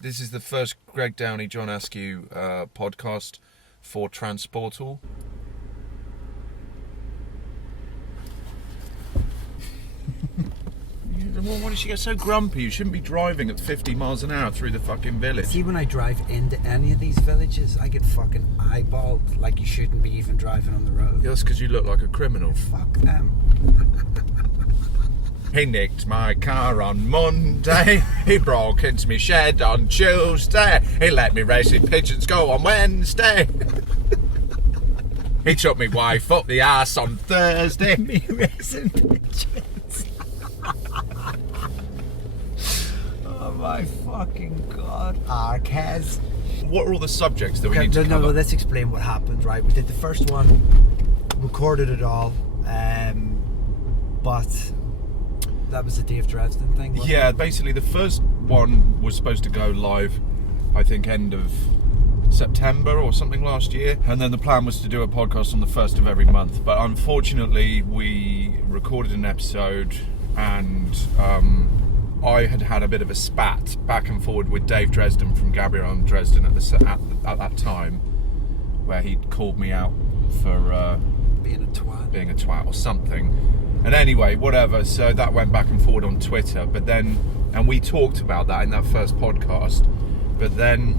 This is the first Greg Downey, John Askew podcast for Tranceportal. Why did she get so grumpy? You shouldn't be driving at 50 miles an hour through the fucking village. See, when I drive into any of these villages, I get fucking eyeballed like you shouldn't be even driving on the road. Yeah, that's because you look like a criminal. Fuck them. He nicked my car on Monday. He broke into my shed on Tuesday. He let me racing pigeons go on Wednesday. He took me wife up the arse on Thursday. Me racing pigeons. Oh my fucking god. Arcaz. What are all the subjects that we need to cover? No, let's explain what happened, right? We did the first one, recorded it all, but that was the Dave Dresden thing, wasn't Yeah, it? basically the first one was supposed to go live, I think, end of September or something last year, and then the plan was to do a podcast on the 1st of every month, but unfortunately we recorded an episode and I had a bit of a spat back and forward with Dave Dresden from Gabriel and Dresden at that time, where he'd called me out for Being a twat or something. And anyway, whatever, so that went back and forward on Twitter, and we talked about that in that first podcast, but then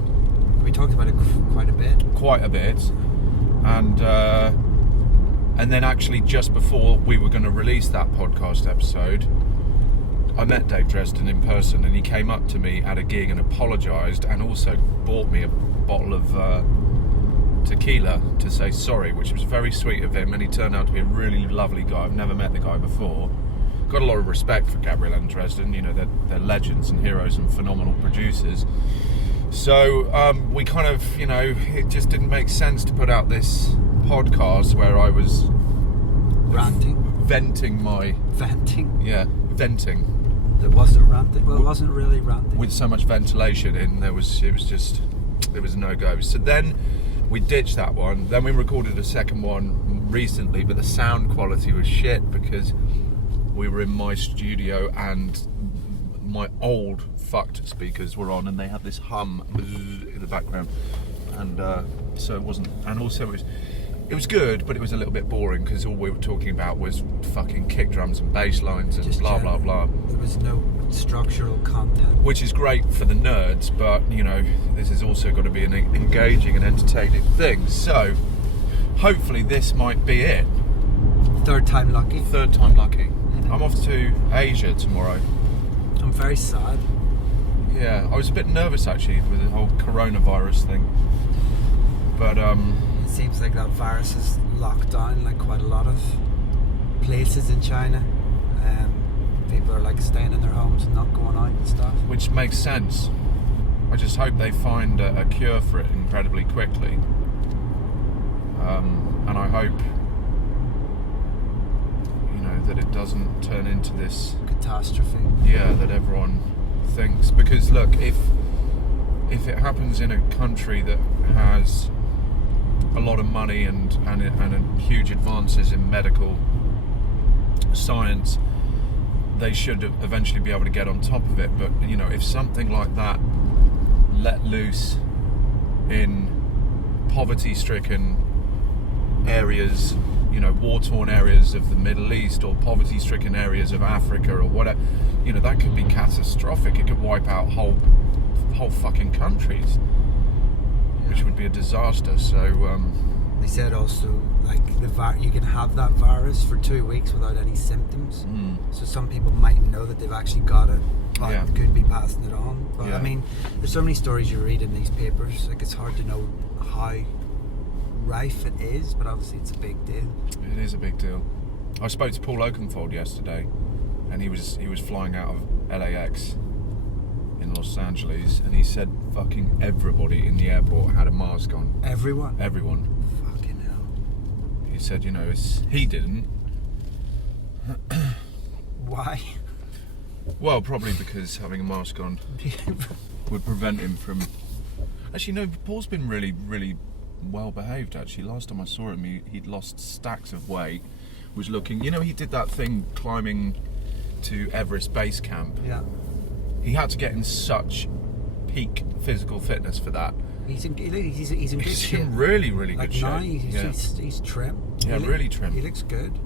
We talked about it quite a bit. And then actually just before we were going to release that podcast episode, I met Dave Dresden in person, and he came up to me at a gig and apologised, and also bought me a bottle of tequila to say sorry, which was very sweet of him, and he turned out to be a really lovely guy. I've never met the guy before. Got a lot of respect for Gabriel and Dresden, you know, they're legends and heroes and phenomenal producers. So we kind of, you know, it just didn't make sense to put out this podcast where I was venting. It wasn't ranting. Well, it wasn't really ranting. With so much ventilation in, it was no go. So then we ditched that one. Then we recorded a second one recently, but the sound quality was shit because we were in my studio and my old fucked speakers were on, and they had this hum in the background, and so it wasn't. And also it was good, but it was a little bit boring because all we were talking about was fucking kick drums and bass lines and Just blah blah blah. There was no structural content, Which is great for the nerds, but you know, this has also got to be an engaging and entertaining thing. So hopefully this might be it. Third time lucky. Mm-hmm. I'm off to Asia tomorrow. I'm very sad. Yeah, I was a bit nervous actually with the whole coronavirus thing, but It seems like that virus is locked down like quite a lot of places in China. People are like staying in their homes and not going out and stuff. which makes sense. I just hope they find a cure for it incredibly quickly, and I hope, you know, that it doesn't turn into this Catastrophe. that everyone thinks. Because look, if it happens in a country that has a lot of money and huge advances in medical science, they should eventually be able to get on top of it. But you know, if something like that let loose in poverty-stricken areas, you know, war-torn areas of the Middle East or poverty-stricken areas of Africa or whatever, you know, that could be catastrophic. It could wipe out whole fucking countries, which would be a disaster. So They said also like you can have that virus for 2 weeks without any symptoms. So some people might know that they've actually got it, but could be passing it on. But I mean, there's so many stories you read in these papers, like it's hard to know how rife it is, but obviously it's a big deal. It is a big deal. I spoke to Paul Oakenfold yesterday, and he was flying out of LAX in Los Angeles, and he said fucking everybody in the airport had a mask on. Everyone. Fucking hell. He said, you know, he didn't. Why? Well, probably because having a mask on would prevent him from... Actually, no, Paul's been really, really well behaved, actually. Last time I saw him, he'd lost stacks of weight, was looking... You know, he did that thing climbing to Everest Base Camp. Yeah. He had to get in such peak physical fitness for that. He's in good shape. Really, really like good shape. Now he's trim. Yeah, really trim. He looks good.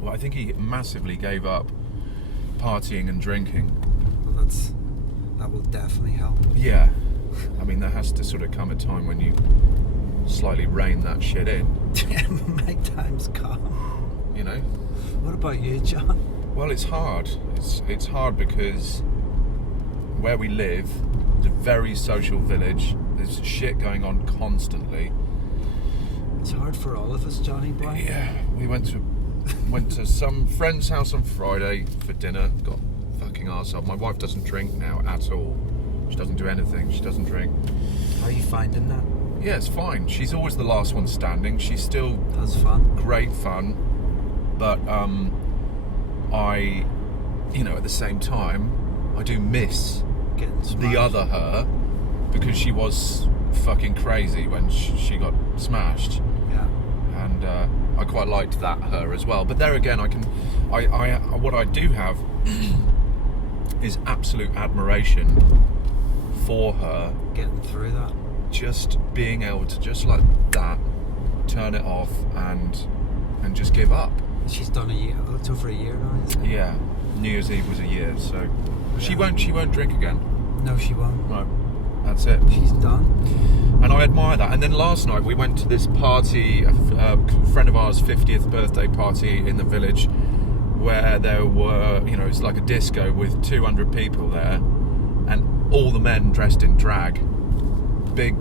Well, I think he massively gave up partying and drinking. Well, that will definitely help. Yeah. I mean, there has to sort of come a time when you slightly rein that shit in. My time's come. You know? What about you, John? Well, it's hard. It's hard because where we live, it's a very social village. There's shit going on constantly. It's hard for all of us, Johnny boy. Yeah, we went to some friend's house on Friday for dinner. Got fucking arse up. My wife doesn't drink now at all. She doesn't do anything. She doesn't drink. How are you finding that? Yeah, it's fine. She's always the last one standing. She's still That's fun. Great fun, but I, at the same time, I do miss Getting smashed. the other her because she was fucking crazy when she got smashed. Yeah. And I quite liked that her as well. But there again, what I do have is absolute admiration for her. Getting through that. Just being able to just like that, turn it off and just give up. She's done a year. It's over a year now, isn't it? Yeah. New Year's Eve was a year, so Yeah. she won't drink again. No, she won't. No. That's it. She's done. And I admire that. And then last night we went to this party, a friend of ours' 50th birthday party in the village, where there were, it's like a disco with 200 people there, and all the men dressed in drag, big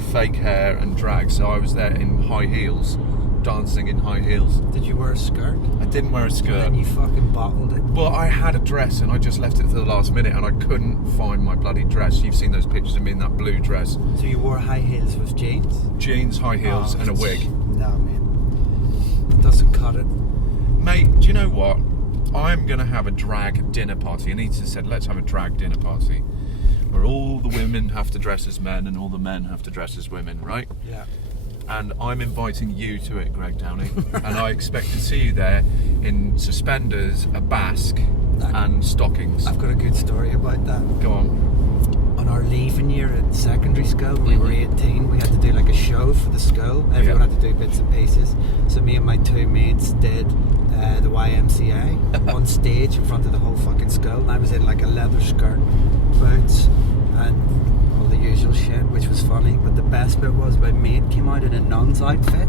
fake hair and drag. So I was there in high heels, dancing in high heels. Did you wear a skirt? I didn't wear a skirt. And you fucking bottled it. Well, I had a dress and I just left it to the last minute and I couldn't find my bloody dress. You've seen those pictures of me in that blue dress. So you wore high heels with jeans? Jeans, high heels and a wig. No, man. It doesn't cut it. Mate, do you know what? I'm going to have a drag dinner party. Anita said, let's have a drag dinner party where all the women have to dress as men and all the men have to dress as women, right? Yeah. And I'm inviting you to it, Greg Downey. And I expect to see you there in suspenders, a basque, and stockings. I've got a good story about that. Go on. On our leaving year at secondary school, we were 18. We had to do like a show for the school. Everyone had to do bits and pieces. So me and my two mates did the YMCA on stage in front of the whole fucking school. And I was in like a leather skirt, boots, and all the usual shit, which was funny. But the best bit was my mate came out in a nun's outfit,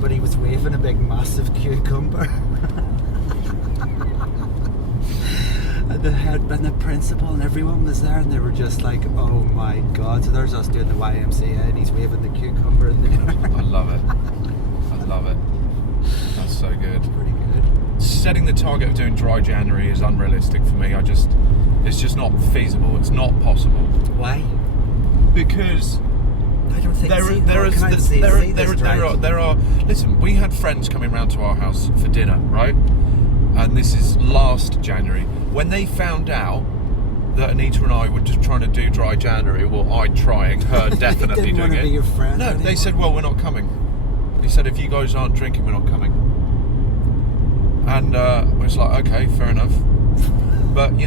but he was waving a big massive cucumber. And the head and the principal and everyone was there, and they were just like, oh my god. So there's us doing the YMCA and he's waving the cucumber in there. I love it. I love it. That's so good. Pretty good. Setting the target of doing dry January is unrealistic for me. It's just not feasible. It's not possible. Why? Because I don't think there are. Listen, we had friends coming round to our house for dinner, right? And this is last January. When they found out that Anita and I were just trying to do dry January, well, I trying, her definitely didn't doing want to it. be your friend No, anymore. they said, well, we're not coming. He said, if you guys aren't drinking, we're not coming. And I was like, okay, fair enough. But,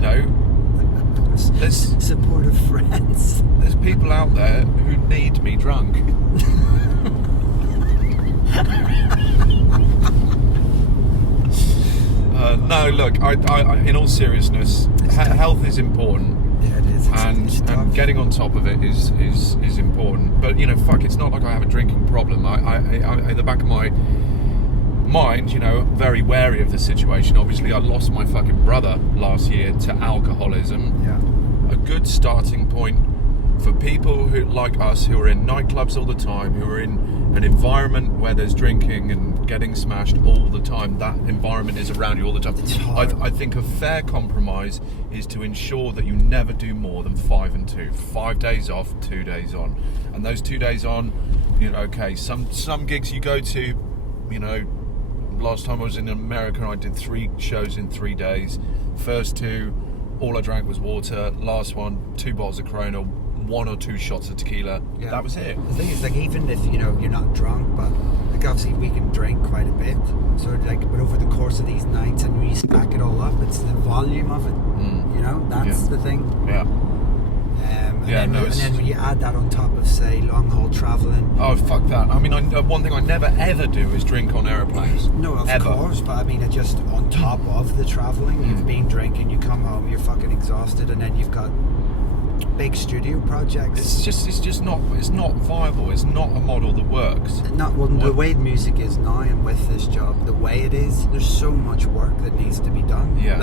there's supportive friends. There's people out there who need me drunk. No, look, I in all seriousness, health is important. Yeah, it is. And getting on top of it is important. But fuck, it's not like I have a drinking problem. I in the back of my mind, very wary of the situation. Obviously, I lost my fucking brother last year to alcoholism. Yeah. A good starting point for people who like us, who are in nightclubs all the time, who are in an environment where there's drinking and getting smashed all the time. That environment is around you all the time. I think a fair compromise is to ensure that you never do more than 5 and 2. 5 days off, 2 days on. And those 2 days on, okay, some gigs you go to, last time I was in America, I did 3 shows in 3 days. First 2, all I drank was water. Last one, 2 bottles of Corona, 1 or 2 shots of tequila. Yeah. That was it. The thing is, like, even if you're not drunk, but like obviously we can drink quite a bit. So like, but over the course of these nights, and when you stack it all up, it's the volume of it. That's the thing. Yeah. And then when you add that on top of, say, long haul travelling. Oh, fuck that. I mean, one thing I never ever do is drink on aeroplanes. No, of course, but I mean, it just on top of the travelling, you've been drinking, you come home, you're fucking exhausted, and then you've got big studio projects. It's not viable. It's not a model that works. The way music is now, and with this job, the way it is, there's so much work that needs to be done. Yeah.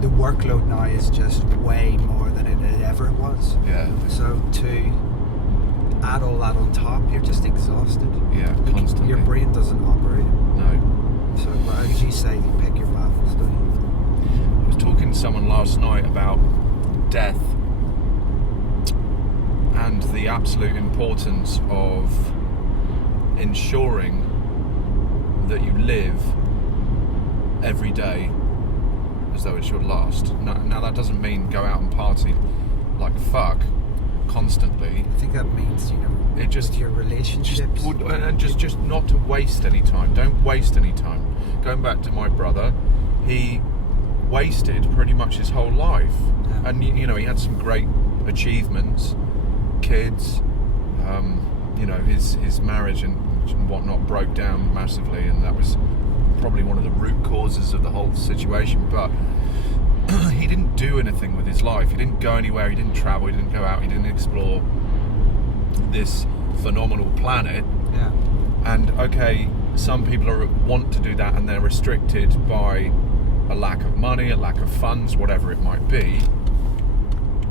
The workload now is just way more than it ever was. Yeah. So to add all that on top, you're just exhausted. Yeah, constantly. Your brain doesn't operate. No. So, as you say, you pick your battles, don't you? I was talking to someone last night about death and the absolute importance of ensuring that you live every day as though it's your last. Now that doesn't mean go out and party like fuck constantly. I think that means, it just with your relationships, just not to waste any time. Don't waste any time. Going back to my brother, he wasted pretty much his whole life, and he had some great achievements, kids, his marriage and whatnot broke down massively, and that was probably one of the root causes of the whole situation. But he didn't do anything with his life. He didn't go anywhere. He didn't travel. He didn't go out. He didn't explore this phenomenal planet. Yeah. And okay, some people want to do that, and they're restricted by a lack of money, a lack of funds, whatever it might be.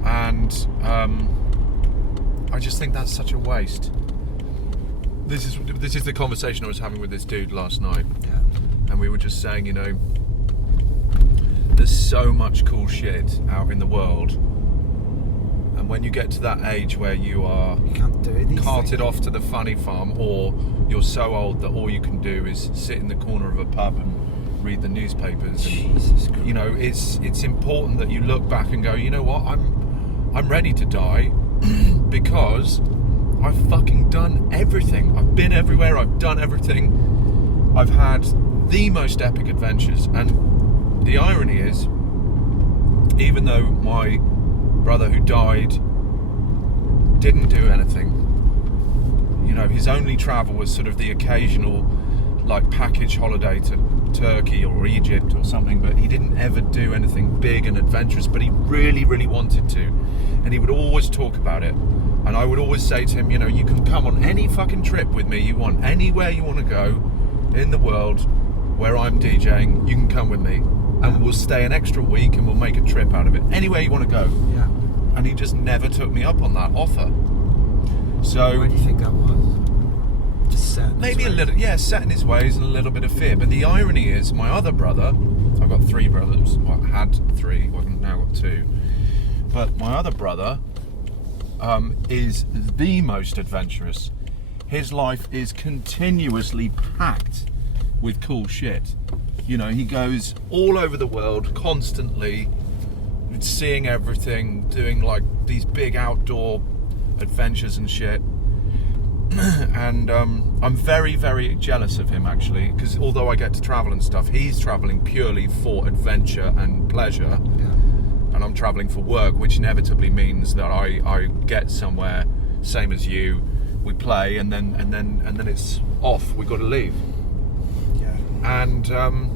And I just think that's such a waste. This is the conversation I was having with this dude last night. Yeah. And we were just saying, there's so much cool shit out in the world, and when you get to that age where you can't do these carted things off to the funny farm, or you're so old that all you can do is sit in the corner of a pub and read the newspapers. Jesus Christ. It's important that you look back and go, you know what, I'm ready to die because I've fucking done everything. I've been everywhere. I've done everything. I've had the most epic adventures. And the irony is, even though my brother who died didn't do anything, his only travel was sort of the occasional package holiday to Turkey or Egypt or something, but he didn't ever do anything big and adventurous, but he really, really wanted to, and he would always talk about it. And I would always say to him, you can come on any fucking trip with me you want, anywhere you want to go in the world where I'm DJing, you can come with me, and we'll stay an extra week and we'll make a trip out of it, anywhere you want to go. Yeah. And he just never took me up on that offer. So why do you think that was? Just set maybe a little, set in his ways and a little bit of fear. But the irony is, my other brother, I've got three brothers, well, I had three, well, I've now got two, but my other brother is the most adventurous. His life is continuously packed with cool shit. He goes all over the world constantly, seeing everything, doing these big outdoor adventures and shit. And I'm very, very jealous of him, actually, because although I get to travel and stuff, he's traveling purely for adventure and pleasure. Yeah. And I'm travelling for work, which inevitably means that I get somewhere, same as you. We play, and then it's off. We've got to leave. Yeah. And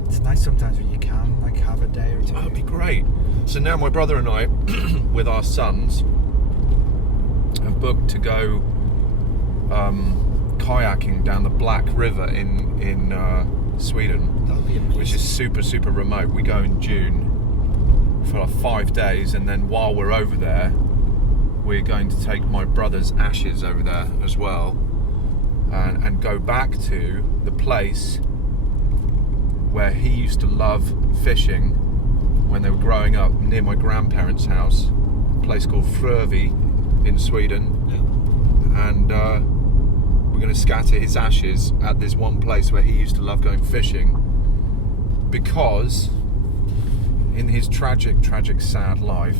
it's nice sometimes when you can have a day or two. That'd be great. So now my brother and I, with our sons, have booked to go kayaking down the Black River in Sweden. That'll be amazing. Which is super, super remote. We go in June for 5 days, and then while we're over there, we're going to take my brother's ashes over there as well, and go back to the place where he used to love fishing when they were growing up, near my grandparents' house, a place called Frövi in Sweden. Yeah. And we're going to scatter his ashes at this one place where he used to love going fishing, because in his tragic, sad life,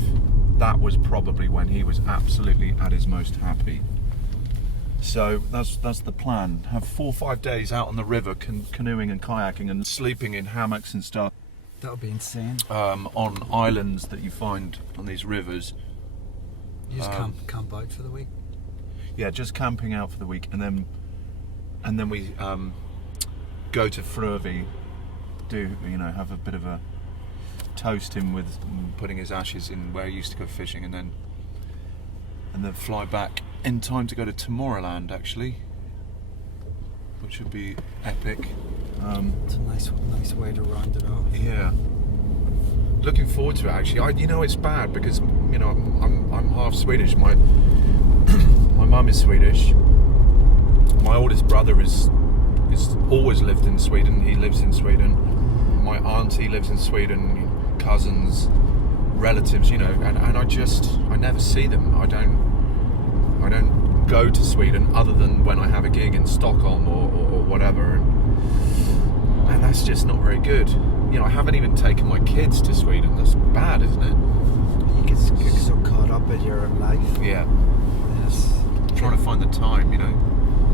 that was probably when he was absolutely at his most happy. So that's the plan. Have 4 or 5 days out on the river, canoeing and kayaking and sleeping in hammocks and stuff. That would be insane. On islands that you find on these rivers. You just camp out for the week. Yeah, just camping out for the week, and then we go to Frövi, have a bit of a toast him with putting his ashes in where he used to go fishing, and then fly back in time to go to Tomorrowland, actually, which would be epic. It's a nice way to round it off. Yeah, looking forward to it actually. It's bad because I'm half Swedish. My mum is Swedish. My oldest brother is always lived in Sweden. He lives in Sweden. My auntie lives in Sweden. Cousins, relatives, and I never see them. I don't go to Sweden other than when I have a gig in Stockholm or whatever, and that's just not very good. I haven't even taken my kids to Sweden. That's bad, isn't it? You get so caught up in your life. Yeah. Yes. Trying to find the time,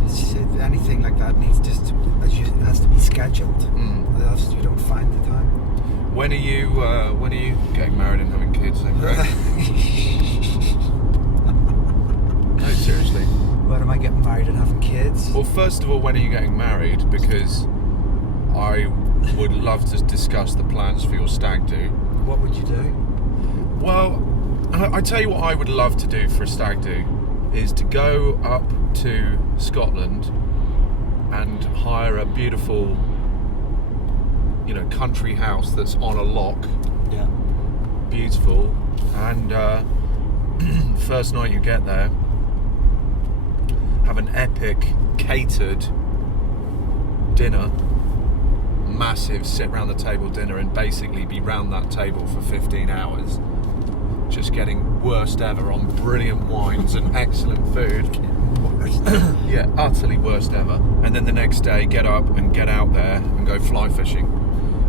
It's just, anything like that it has to be scheduled. Else you don't find the time. When are you getting married and having kids then, Greg? No, seriously. When am I getting married and having kids? Well, first of all, when are you getting married? Because I would love to discuss the plans for your stag do. What would you do? Well, I tell you what I would love to do for a stag do is to go up to Scotland and hire a beautiful country house that's on a loch. Yeah. Beautiful. And first night you get there, have an epic catered dinner, massive sit round the table dinner, and basically be round that table for 15 hours just getting worst ever on brilliant wines and excellent food. Yeah, utterly worst ever. And then the next day get up and get out there and go fly fishing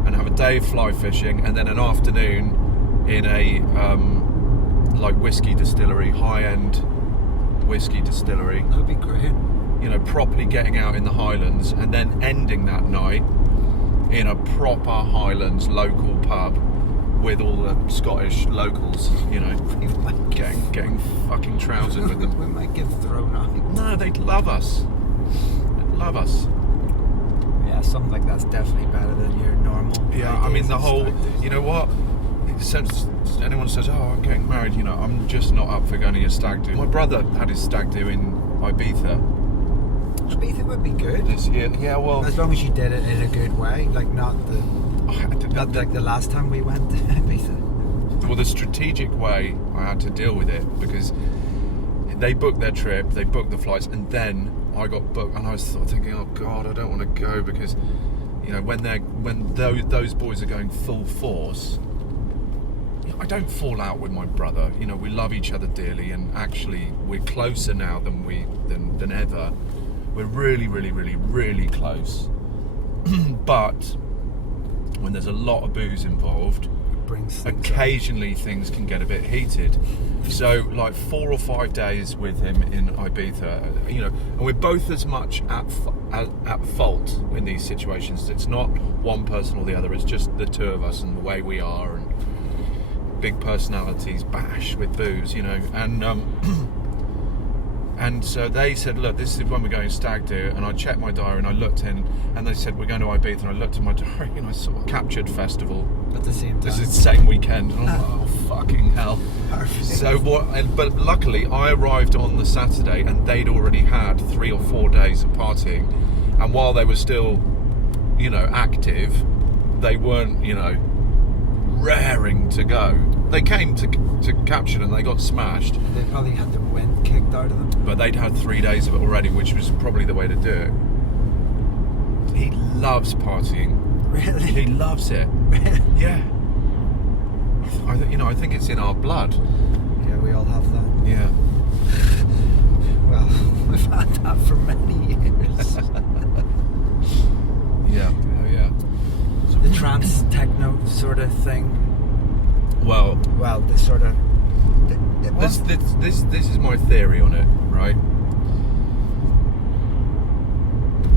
and have a day of fly fishing, and then an afternoon in a whiskey distillery, high-end whiskey distillery. That'd be great. Properly getting out in the Highlands, and then ending that night in a proper Highlands local pub with all the Scottish locals, getting fucking trousered with them. We might get thrown out. No, they'd love us. They'd love us. Yeah, something like that's definitely better than your normal. Yeah, I mean the whole. You know what? Since anyone says, "Oh, I'm getting married," I'm just not up for going to a stag do. My brother had his stag do in Ibiza. Ibiza would be good. This year, yeah. Well, as long as you did it in a good way, like not like the last time we went to Ibiza. Well, the strategic way I had to deal with it, because they booked their trip, they booked the flights, and then I got booked, and I was sort of thinking, oh God, I don't want to go, because when those boys are going full force, I don't fall out with my brother. We love each other dearly, and actually we're closer now than ever. We're really, really, really, really close. But when there's a lot of booze involved, occasionally things can get a bit heated. So like 4 or 5 days with him in Ibiza, and we're both as much at fault in these situations. It's not one person or the other, it's just the two of us and the way we are, and big personalities bash with booze, and so they said, look, this is when we're going stag do, and I checked my diary and I looked in, and they said we're going to Ibiza, and I looked at my diary and I saw Captured Festival at the same time. This is the same weekend, and I'm like, oh fucking hell. Perfect. So but luckily I arrived on the Saturday and they'd already had 3 or 4 days of partying, and while they were still active, they weren't raring to go. They came to Captured and they got smashed. They probably had the wind kicked out of them. But they'd had 3 days of it already, which was probably the way to do it. He loves partying. Really? He loves it. Really? Yeah. I think it's in our blood. Yeah, we all have that. Yeah. Well, we've had that for many years. Yeah. Oh yeah. The trance techno sort of thing. Well, the sort of. This is my theory on it, right?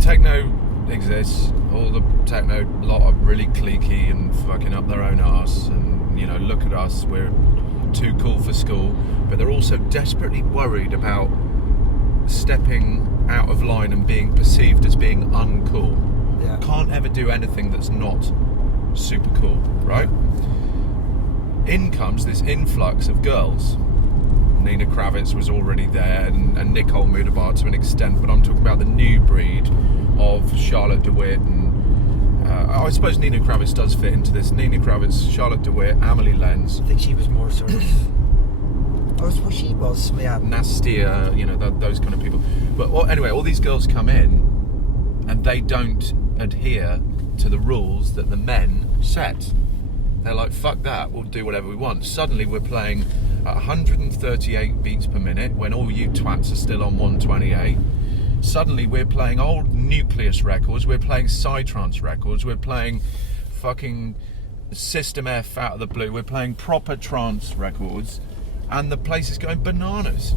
Techno exists. All the techno lot are really cliquey and fucking up their own arse, and look at us. We're too cool for school, but they're also desperately worried about stepping out of line and being perceived as being uncool. Yeah. Can't ever do anything that's not super cool, right? In comes this influx of girls. Nina Kravitz was already there, and Nicole Mudabar to an extent, but I'm talking about the new breed of Charlotte de Witte, and I suppose Nina Kravitz does fit into this. Nina Kravitz, Charlotte de Witte, Amelie Lens. I think she was more sort of... she was, yeah. Nastia, those kind of people. But anyway, all these girls come in, and they don't adhere to the rules that the men set. They're like, fuck that, we'll do whatever we want. Suddenly we're playing at 138 beats per minute when all you twats are still on 128. Suddenly we're playing old Nucleus records, we're playing Psytrance records, we're playing fucking System F out of the blue, we're playing proper trance records, and the place is going bananas.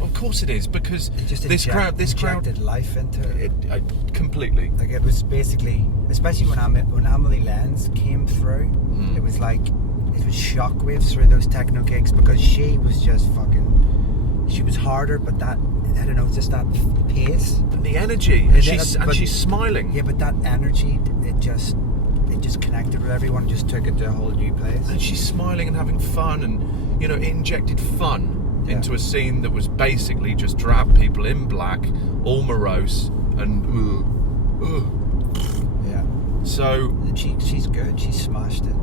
Of course it is, because this crowd injected life into it. Completely. Like, it was basically, especially when Amelie Lens came through, it was like, it was shockwaves through those techno gigs, because she was just fucking, she was harder, but that, I don't know, just that pace. And the energy, and she's smiling. Yeah, but that energy, it just connected with everyone, just took it to a whole new place. And she's smiling and having fun, and, it injected fun into a scene that was basically just drab people in black, all morose, and yeah. So and she's good. She smashed it.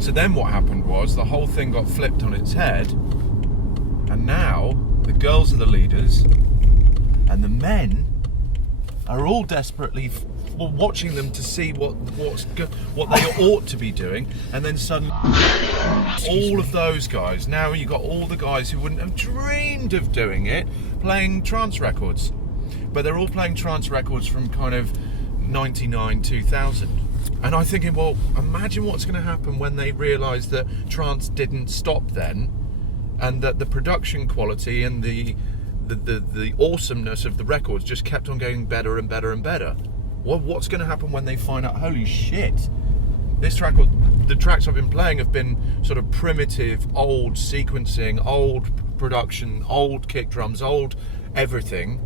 So then what happened was the whole thing got flipped on its head, and now the girls are the leaders, and the men are all desperately watching them to see what they ought to be doing, and then suddenly all of those guys, now you got all the guys who wouldn't have dreamed of doing it playing trance records, but they're all playing trance records from kind of 99, 2000, and I'm thinking, well, imagine what's going to happen when they realise that trance didn't stop then, and that the production quality and the awesomeness of the records just kept on getting better and better and better. Well, what's going to happen when they find out, holy shit, the tracks I've been playing have been sort of primitive, old sequencing, old production, old kick drums, old everything,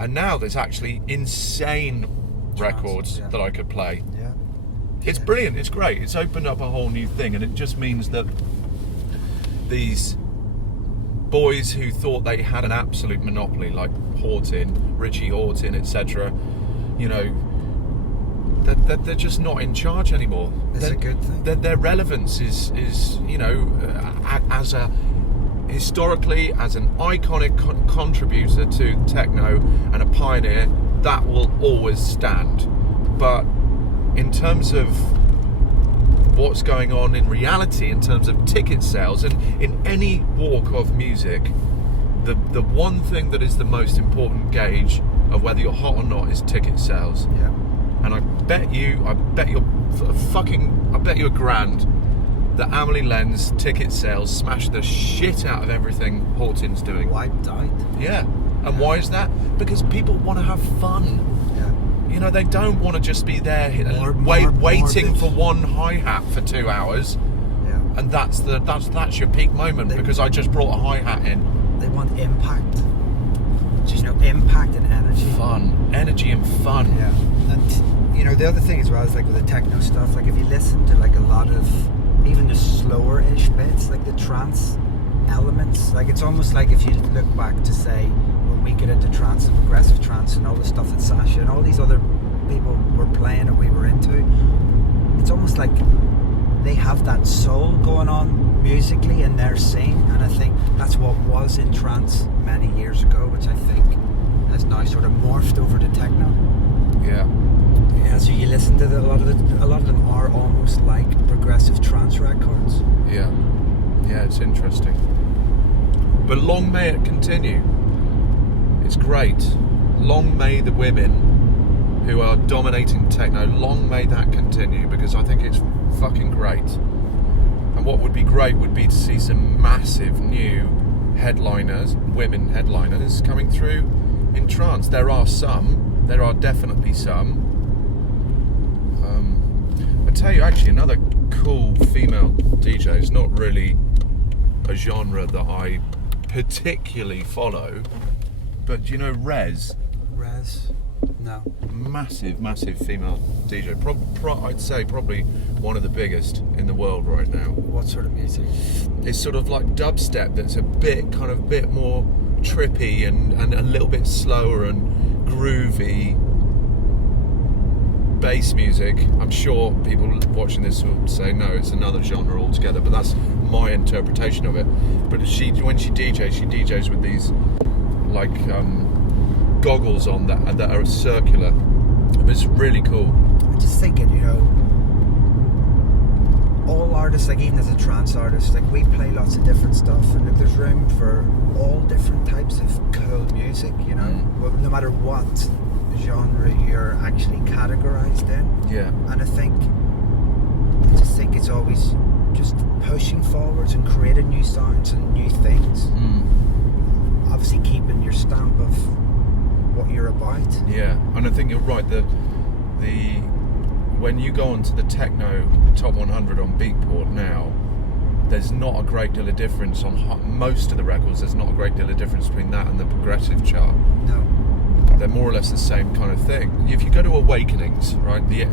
and now there's actually insane records that I could play. Yeah. It's brilliant, it's great, it's opened up a whole new thing, and it just means that these boys who thought they had an absolute monopoly, like Horton, Richie Horton, etc., they're just not in charge anymore. It's a good thing. Their relevance is as a historically, as an iconic contributor to techno and a pioneer, that will always stand. But in terms of what's going on in reality, in terms of ticket sales, and in any walk of music, the one thing that is the most important gauge of whether you're hot or not is ticket sales. Yeah. And I bet you a grand that Amelie Lens ticket sales smashed the shit out of everything Horton's doing. Wiped out. Yeah. And why is that? Because people want to have fun. Yeah. They don't want to just be there waiting for one hi-hat for 2 hours. Yeah. And that's your peak moment, because I just brought a hi-hat in. They want impact. Just impact and energy. Energy and fun. Yeah. And the other thing as well is, like, with the techno stuff, like, if you listen to, like, a lot of even the slower-ish bits, like the trance elements, like, it's almost like if you look back to say when we get into trance and progressive trance and all the stuff that Sasha and all these other people were playing and we were into, it's almost like they have that soul going on musically in their scene, and I think that's what was in trance many years ago, which I think has now sort of morphed over to techno. Yeah. Yeah, so you listen to a lot of them are almost like progressive trance records. Yeah. Yeah, it's interesting. But long may it continue. It's great. Long may the women who are dominating techno, long may that continue, because I think it's fucking great. And what would be great would be to see some massive new headliners, women headliners, coming through in trance. There are definitely some. I tell you, actually, another cool female DJ is not really a genre that I particularly follow, but do you know Rez? No. Massive female DJ. I'd say probably one of the biggest in the world right now. What sort of music? It's sort of like dubstep that's a bit more trippy and a little bit slower and groovy bass music. I'm sure people watching this will say no, it's another genre altogether, but that's my interpretation of it. But when she DJs with these like goggles on that are circular. It's really cool. I'm just thinking, all artists, like even as a trance artist, like we play lots of different stuff, and like, there's room for all different types of cool music, well, no matter what genre you're actually categorized in. Yeah. And I just think it's always just pushing forwards and creating new sounds and new things. Obviously keeping your stamp of what you're about. Yeah, and I think you're right. The when you go onto the techno top 100 on Beatport now, there's not a great deal of difference on most of the records. There's not a great deal of difference between that and the progressive chart. No, they're more or less the same kind of thing. If you go to Awakenings, right, the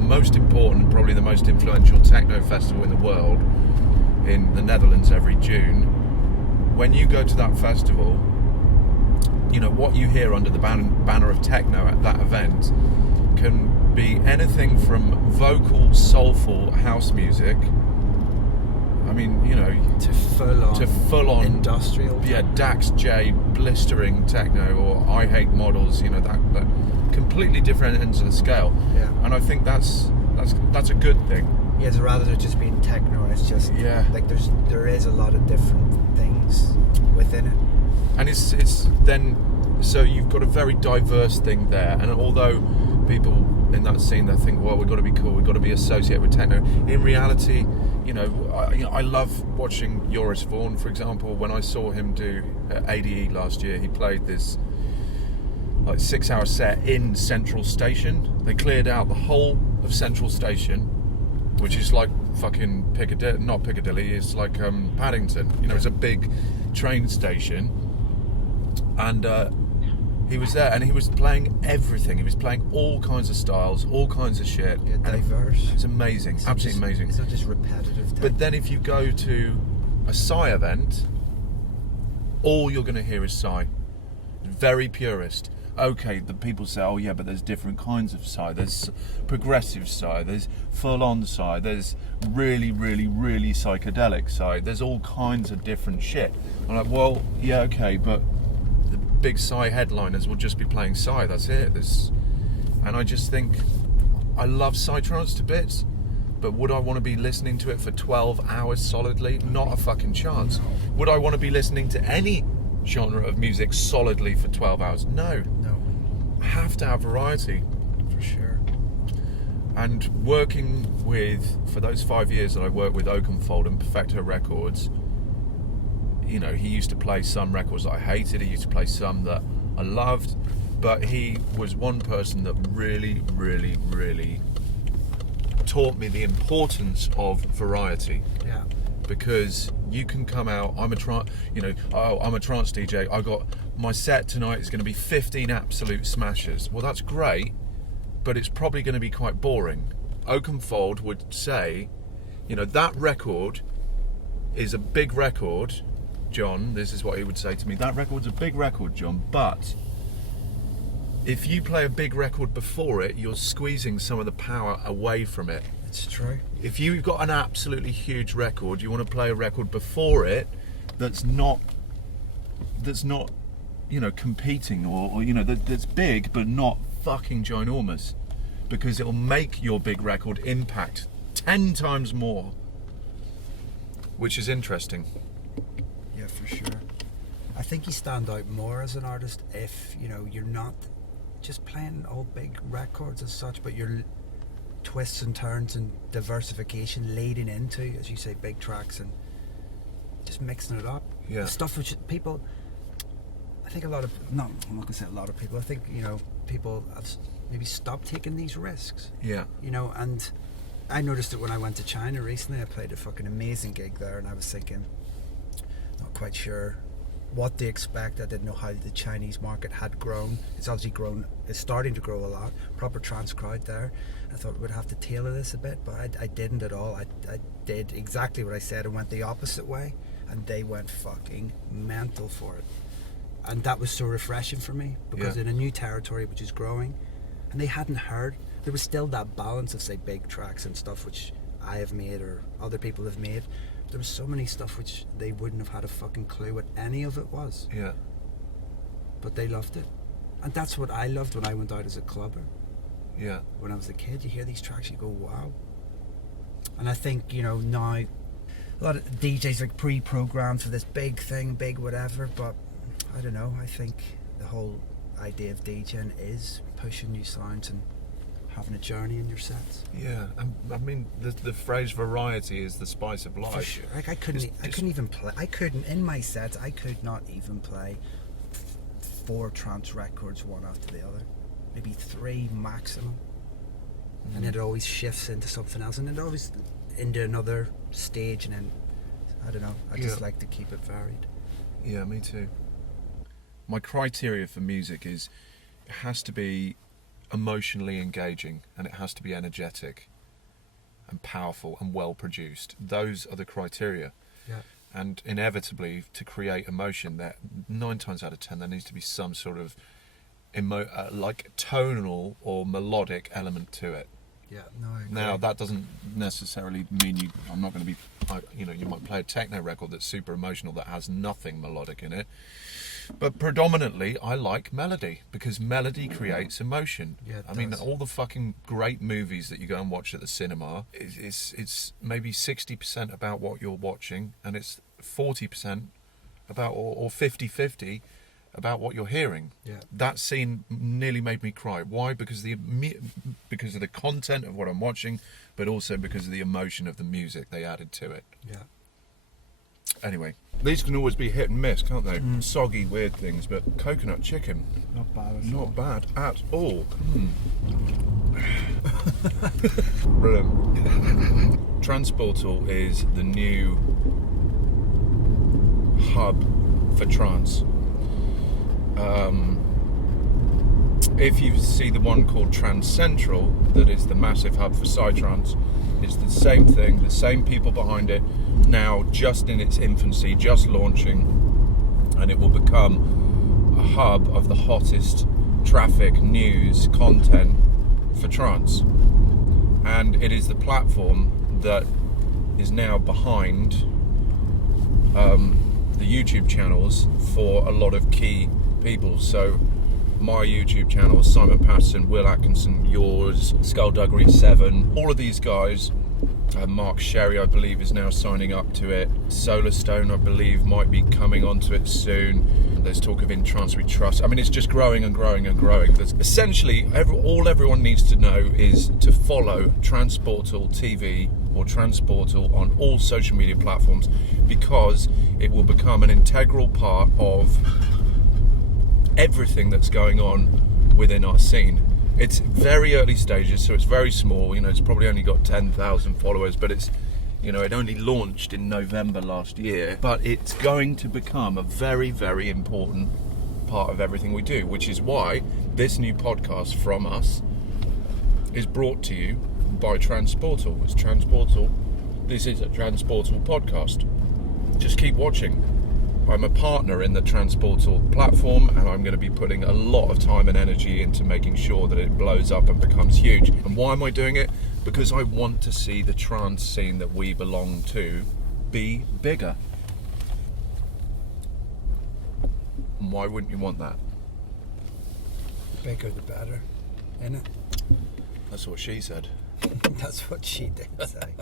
most important, probably the most influential techno festival in the world, in the Netherlands every June. When you go to that festival, what you hear under the banner of techno at that event can be anything from vocal, soulful house music. I mean, to full on industrial. Yeah, Dax J blistering techno, or I Hate Models. That completely different ends of the scale. Yeah. And I think that's a good thing. Yeah, so rather than just being techno, it's just like there is a lot of different things within it. And it's then, so you've got a very diverse thing there. And although people in that scene, they think, well, we've got to be cool, we've got to be associated with techno. In reality, I love watching Joris Vaughan, for example. When I saw him do ADE last year, he played this like 6-hour set in Central Station. They cleared out the whole of Central Station, which is like fucking Piccadilly, not Piccadilly, it's like Paddington. It's a big train station. And he was there, and he was playing everything. He was playing all kinds of styles, all kinds of shit. Yeah, diverse. It's amazing, absolutely amazing. It's not just repetitive. But then if you go to a Psy event, all you're going to hear is Psy. Very purist. Okay, the people say, oh yeah, but there's different kinds of Psy. There's progressive Psy, there's full-on Psy, there's really, really, really psychedelic Psy. There's all kinds of different shit. I'm like, well, yeah, okay, but the big Psy headliners will just be playing Psy, that's it. And I just think, I love Psytrance to bits, but would I want to be listening to it for 12 hours solidly? Not a fucking chance. Would I want to be listening to any genre of music solidly for 12 hours? No. I have to have variety. For sure. And working with, for those 5 years that I worked with Oakenfold and Perfecto Records, he used to play some records that I hated, he used to play some that I loved, but he was one person that really, really, really taught me the importance of variety. Yeah. Because you can come out, I'm a trance DJ, I got, my set tonight is going to be 15 absolute smashers. Well, that's great, but it's probably going to be quite boring. Oakenfold would say, that record is a big record, John, this is what he would say to me, that record's a big record, John, but if you play a big record before it, you're squeezing some of the power away from it. It's true. If you've got an absolutely huge record, you want to play a record before it that's not competing or that's big but not fucking ginormous, because it'll make your big record impact 10 times more, which is interesting. Yeah, for sure. I think you stand out more as an artist if you're not just playing all big records as such, but you're twists and turns and diversification leading into, as you say, big tracks and just mixing it up. Yeah. Stuff which people, I think I'm not going to say a lot of people, I think, people have maybe stopped taking these risks. Yeah. And I noticed it when I went to China recently. I played a fucking amazing gig there, and I was thinking, quite sure what they expect. I didn't know how the Chinese market had grown. It's obviously grown. It's starting to grow a lot. Proper trance crowd there. I thought we'd have to tailor this a bit, but I didn't at all. I did exactly what I said and went the opposite way, and they went fucking mental for it. And that was so refreshing for me, because in a new territory which is growing, and they hadn't heard, there was still that balance of, say, big tracks and stuff which I have made or other people have made. There was so many stuff which they wouldn't have had a fucking clue what any of it was. Yeah. But they loved it. And that's what I loved when I went out as a clubber. Yeah. When I was a kid, you hear these tracks, you go, wow. And I think, you know, now a lot of DJs like pre-programmed for this big thing, big whatever, but I don't know, I think the whole idea of DJing is pushing new sounds and having a journey in your sets. Yeah, I mean the phrase variety is the spice of life. For sure. Like I couldn't even play. I couldn't in my sets. I could not even play 4 trance records one after the other, maybe 3 maximum. And it always shifts into something else, and it always into another stage, and then I don't know. I just like to keep it varied. Yeah, me too. My criteria for music is it has to be emotionally engaging, and it has to be energetic and powerful and well produced. Those are the criteria. Yeah. And inevitably, to create emotion, that 9 times out of 10 there needs to be some sort of like tonal or melodic element to it. Yeah, no, I agree. Now that doesn't necessarily mean I'm not going to be, you know, you might play a techno record that's super emotional that has nothing melodic in it. But predominantly, I like melody, because melody creates emotion. Yeah, I mean, all the fucking great movies that you go and watch at the cinema, it's maybe 60% about what you're watching, and it's 40% about, or 50-50 about what you're hearing. Yeah. That scene nearly made me cry. Why? Because of the content of what I'm watching, but also because of the emotion of the music they added to it. Yeah. Anyway, these can always be hit and miss, can't they? Soggy, weird things, but coconut chicken, not bad. Not bad at all. Brilliant. Tranceportal is the new hub for trance. If you see the one called Tranceportal, that is the massive hub for psytrance, it's the same thing, the same people behind it, now just in its infancy, just launching, and it will become a hub of the hottest traffic, news, content for trance. And it is the platform that is now behind the YouTube channels for a lot of key people. So my YouTube channel, Simon Patterson, Will Atkinson, yours, Skullduggery 7, all of these guys. Mark Sherry, I believe, is now signing up to it. Solarstone, I believe, might be coming onto it soon. There's talk of In Trance We Trust. I mean, it's just growing and growing and growing. There's essentially, all everyone needs to know is to follow Tranceportal TV or Tranceportal on all social media platforms, because it will become an integral part of everything that's going on within our scene. It's very early stages, so it's very small. You know, it's probably only got 10,000 followers, but it's, you know, it only launched in November last year. But it's going to become a very, very important part of everything we do, which is why this new podcast from us is brought to you by Tranceportal. It's Tranceportal. This is a Tranceportal podcast. Just keep watching. I'm a partner in the Tranceportal platform, and I'm going to be putting a lot of time and energy into making sure that it blows up and becomes huge. And why am I doing it? Because I want to see the trance scene that we belong to be bigger. And why wouldn't you want that? Bigger the better, innit? That's what she said. That's what she did say.